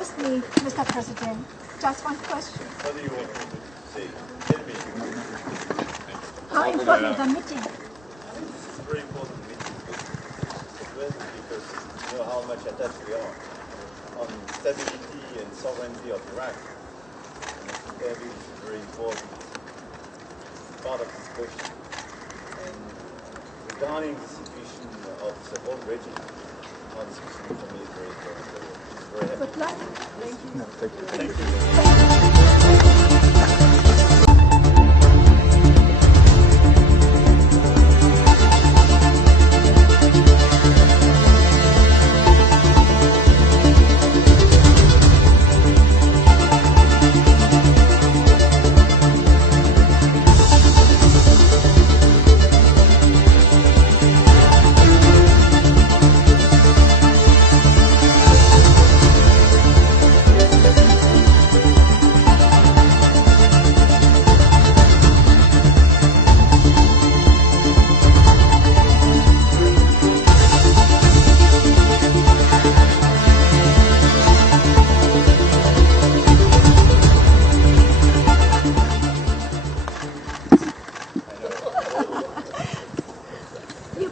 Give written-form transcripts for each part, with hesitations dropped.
promised me, Mr. President, just one question. What do you want me to say? Tell me. How important is the meeting? It's a very important meeting. Because you know how much attached we are on stability and sovereignty of Iraq. And I think that is very important part of this question. And regarding the situation of the whole region, our discussion for me is very important. Very happy. Good luck. Thank you. No, thank you. Thank you.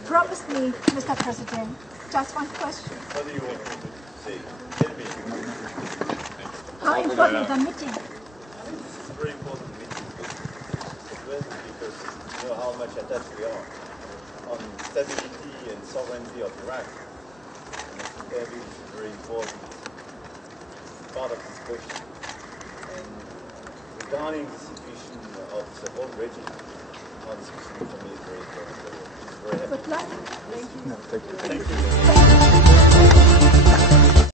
Promised me, Mr. President, just one question. What do you want me to say? Tell me. How important is the meeting? It's a very important meeting. Because you know how much attached we are on stability and sovereignty of Iraq. And I think that is very important part of this question. And regarding the situation of the whole region, our discussion for me is very important. Very happy. Good luck. Thank you. No, thank you. Thank you.